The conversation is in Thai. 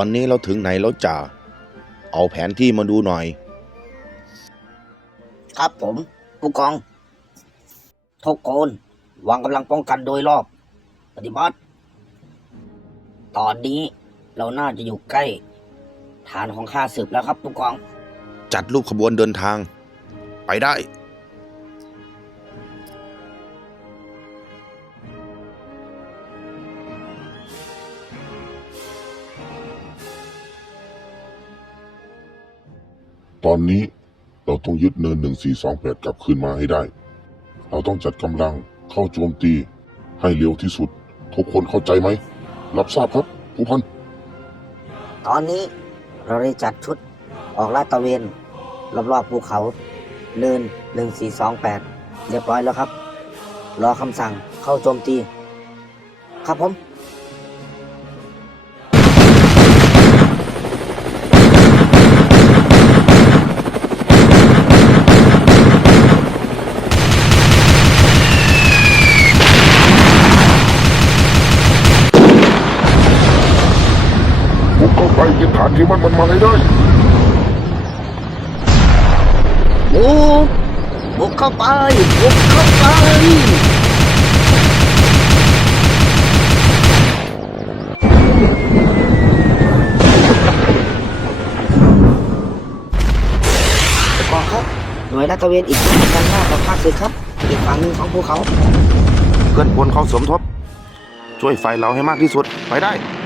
ตอนนี้เราถึงไหนแล้วจ่า เอาแผนที่มาดูหน่อย ครับผม ผู้กองทุกคนวางกำลังป้องกันโดยรอบ ปฏิบัติ ตอนนี้เราน่าจะอยู่ใกล้ ฐานของข้าศึกแล้วครับผู้กอง จัดรูปขบวนเดินทาง ไปได้ ตอนนี้เราต้องยึดเนิน 1428 กลับคืนมาให้ได้ เราต้องจัดกำลังเข้าโจมตีให้เร็วที่สุด ทุกคนเข้าใจไหม รับทราบครับ ผู้พัน ตอนนี้เราได้จัดชุดออกลาดตระเวนรอบๆภูเขาเนิน 1428 เรียบร้อยแล้วครับ รอคำสั่งเข้าโจมตี ครับผม ยึดฐานที่มันมันมาให้ได้บุกบุกเข้าไปบุกเข้าไปกองครับ หน่วยลาดตระเวนอีกชุดกันหน้ากับภาคศึกครับ อีกฝั่งหนึ่งของภูเขา เพื่อนพลเขาสมทบ ช่วยไฟเราให้มากที่สุด ไปได้ค